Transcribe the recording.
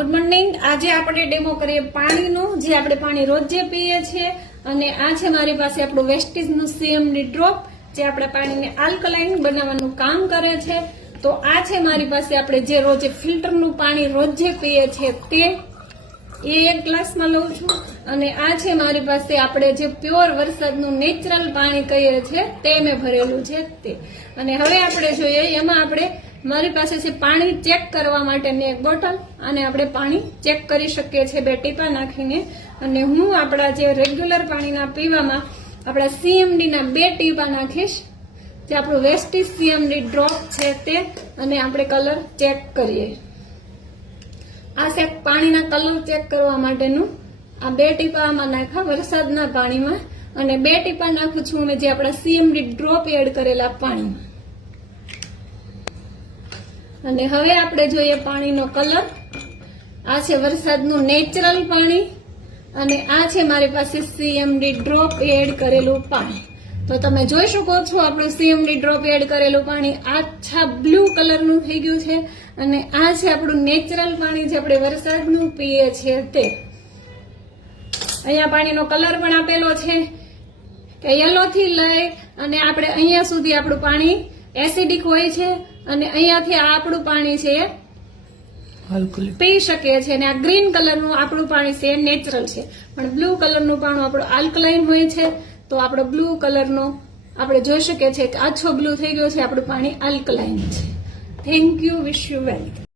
Good morning. આજે આપણે demo કરીએ પાણીનું, જે આપણે પાણી રોજે પીએ છીએ. અને આ છે મારી પાસે આપણું વેસ્ટીજનું CMD ડ્રોપ, જે આપણા પાણીને આલ્કલાઇન બનાવવાનું કામ કરે છે. તો આ છે મારી પાસે આપણે જે રોજે ફિલ્ટરનું પાણી રોજે પીએ છીએ તે, એ એક ગ્લાસમાં લઉં છું. અને આ છે મારી પાસે આપણે જે પ્યોર વરસાદનું નેચરલ પાણી કહીએ છીએ તે મેં ભરેલું છે તે. અને હવે આપણે જોઈએ એમાં આપણે મારી પાસે છે પાણી ચેક કરવા માટેની એક બોટલ, અને આપણે પાણી ચેક કરી શકીએ છીએ 2 ટીપા નાખીને. અને હું આપણા જે રેગ્યુલર પાણીના પીવામાં આપણા CMD ના 2 ટીપા નાખીશ, જે આપણું વેસ્ટીજ CMD ડ્રોપ છે તે. અને આપણે કલર ચેક કરીએ. આ છે પાણીના કલર ચેક કરવા માટેનું. આ 2 ટીપા આમાં નાખ્યા વરસાદના પાણીમાં, અને 2 ટીપા નાખું છું મેં જે આપણા CMD ડ્રોપ એડ કરેલા પાણીમાં. અને હવે આપણે જોઈએ પાણીનો કલર. આ છે વરસાદનું નેચરલ પાણી, અને આ છે મારી પાસે CMD ડ્રોપ એડ કરેલું પાણી. તો તમે જોઈ શકો છો આપણું CMD ડ્રોપ એડ કરેલું પાણી આછા બ્લુ કલરનું થઈ ગયું છે. અને આ છે આપણું નેચરલ પાણી જે આપણે વરસાદનું પીએ છીએ તે. અહીંયા પાણીનો કલર પણ આપેલો છે કે યલો થી લઈ અને આપણે અહીંયા સુધી આપણું પાણી એસિડિક હોય છે, અને અહીંયાથી આ આપણું પાણી છે પી શકીએ છીએ. અને આ ગ્રીન કલરનું આપણું પાણી છે નેચરલ છે, પણ બ્લુ કલરનું પાણી આપણું આલ્કલાઇન હોય છે. તો આપણો બ્લુ કલરનો આપણે જોઈ શકીએ છીએ કે આછો બ્લુ થઈ ગયો છે, આપણું પાણી આલ્કલાઇન છે. Thank you. Wish you well.